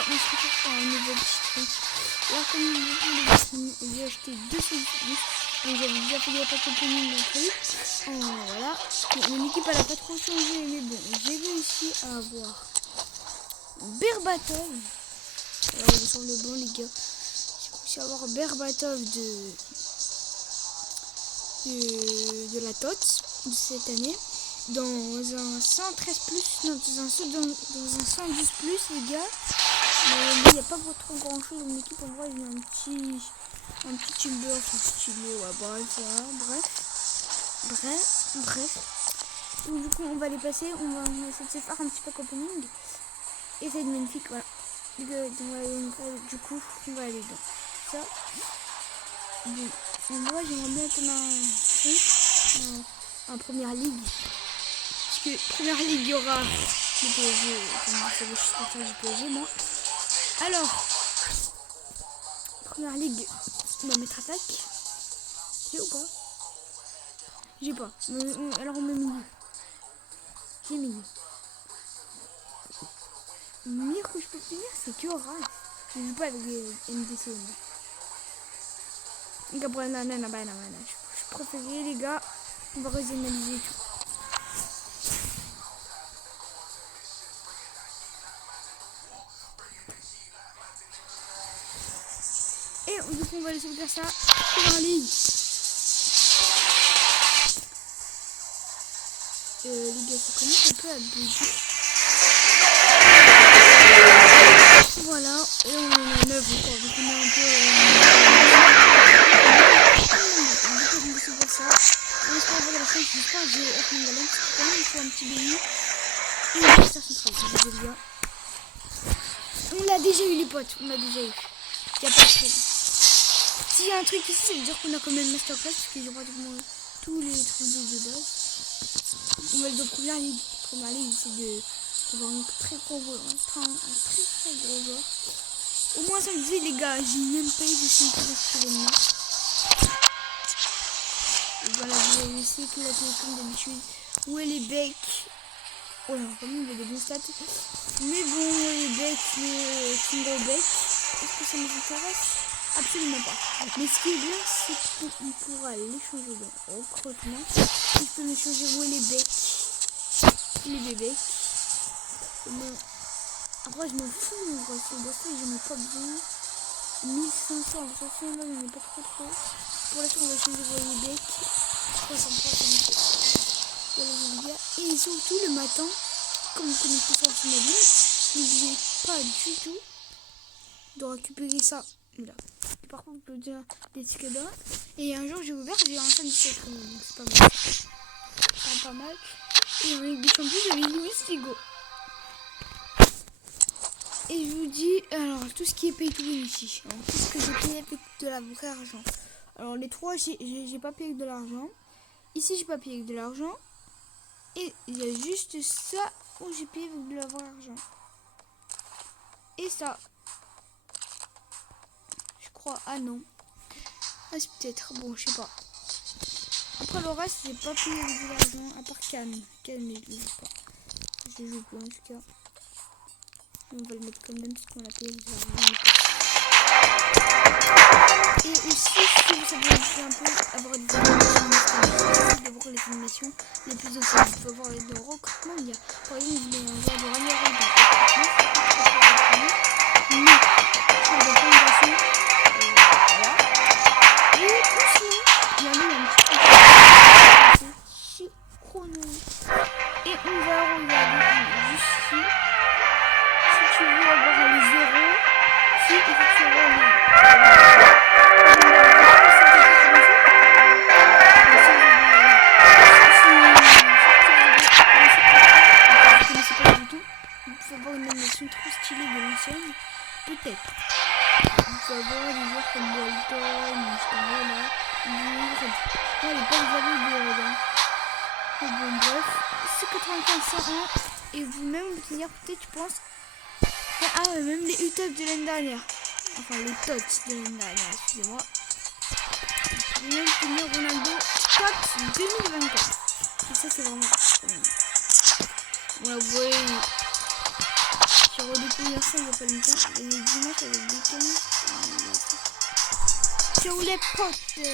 voilà, on se retrouve pour un nouveau petit truc. Là, comme vous pouvez, j'ai acheté 2 solutions. Donc j'avais déjà fait des pâtes opening d'un truc. Voilà. Bon, mon équipe elle a pas trop changé, mais bon, j'ai réussi à avoir Berbatov. Alors il me semble bon les gars. J'ai réussi à avoir Berbatov de la TOTS de cette année. Dans un 113 plus, non, dans un 112 plus les gars. Mais il n'y a pas trop grand chose dans mon équipe. En vrai, il y a un petit timber, stylé, ouais, bref. Donc, du coup, on va les passer. On va essayer de se faire un petit pack opening. Et c'est magnifique, voilà. Du coup, on va aller dans ça. Bon, moi, j'aimerais bien être en première ligue. Parce que première ligue, il y aura le PSG. Comme vous savez, je suis content du PSG, moi. Alors, première ligue, on va mettre attaque. J'ai ou pas? J'ai pas. Alors on met milieu. J'ai milieu. Le meilleur que je peux finir, c'est que Horace. Je joue pas avec les MDC. Les gars, je préférais les gars. On va régionaliser tout. Et du coup, on va laisser faire ça. Première ligue. Les gars, ça commence un peu à bouger. Voilà, et on en a 9 encore, donc on est un peu... Du coup, je me suis fait ça. On espère avoir de la chance, j'espère que j'ai Erwin Gallen, parce que quand même, il faut un petit béni. Et une master centrale, je vais bien. On l'a déjà eu les potes, on l'a déjà eu. Il n'y a pas de problème. S'il y a un truc ici, ça veut dire qu'on a quand même masterclass, parce que j'ai pratiquement tous les trucs de base. On va le première ligue. Première ligue, c'est d'avoir un très gros joueur, un très gros joueur. Au moins ça me disait les gars, j'ai même pas eu de 5 pour le moment. Et voilà, vous avez laissé que la télé comme d'habitude. Où est les becs? Oh non, quand même il y a des bons stats. Mais bon, les becs, les single becs, est-ce que ça nous intéresse? Absolument pas. Mais ce qui est bien, c'est qu'on pourra les changer dans recrutement. Et je peux les changer où est les becs, les bébés. Bon. Après, je m'en fous, on va se bosser, j'en ai pas besoin. 1500, de toute façon, là, j'en ai pas trop. Pour l'instant, on va changer les becs. 303, voilà, les gars. Et surtout, le matin, comme vous connectez sur la mobile, n'oubliez pas du tout de récupérer ça. Là. Et par contre, vous pouvez dire des tickets d'or. Et un jour, j'ai ouvert, j'ai un 117, donc c'est pas mal. C'est pas mal. Et en Ligue des Champions, j'avais Luis Figo. Et je vous dis, alors, tout ce qui est pay to win ici. Alors, tout ce que j'ai payé avec de la vraie argent. Alors, les trois, j'ai pas payé avec de l'argent. Ici, j'ai pas payé avec de l'argent. Et il y a juste ça où j'ai payé avec de la vraie argent. Et ça. Je crois, ah non. Ah, c'est peut-être, bon, je sais pas. Après, le reste, j'ai pas payé avec de l'argent. À part Cannes. Cannes, mais je joue pas. Je joue plus en tout cas. On va le mettre quand même parce qu'on l'a payé avec de l'argent. Et aussi, si vous savez un peu avoir des animations, d'avoir les animations les plus anciennes, il faut avoir les de recrutement. Il y a par exemple, il y a un genre de Ranieri de recrutement, mais sur des fondations, voilà. Et sinon, il y a même un petit peu chez Chrono. Et on va regarder juste ici. Si tu veux avoir les zéros, si il faut que tu avoir les... Une animation trop stylée de l'ancienne, peut-être. Vous pouvez avoir des joueurs comme Bolton, Mustang, là, les pas de bon, bref, c'est 95 serrants et vous-même vous tenir peut-être, je pense. Ah ouais, même les UTOP de l'année dernière. Enfin, les TOTS de l'année dernière, excusez-moi. Vous pouvez même tenir Ronaldo TOTS 2024. Et ça, c'est vraiment. Voilà, vous voyez. J'ai redécouvert ça il n'y a pas longtemps. Et les dimanches avec des canons. Ciao les potes.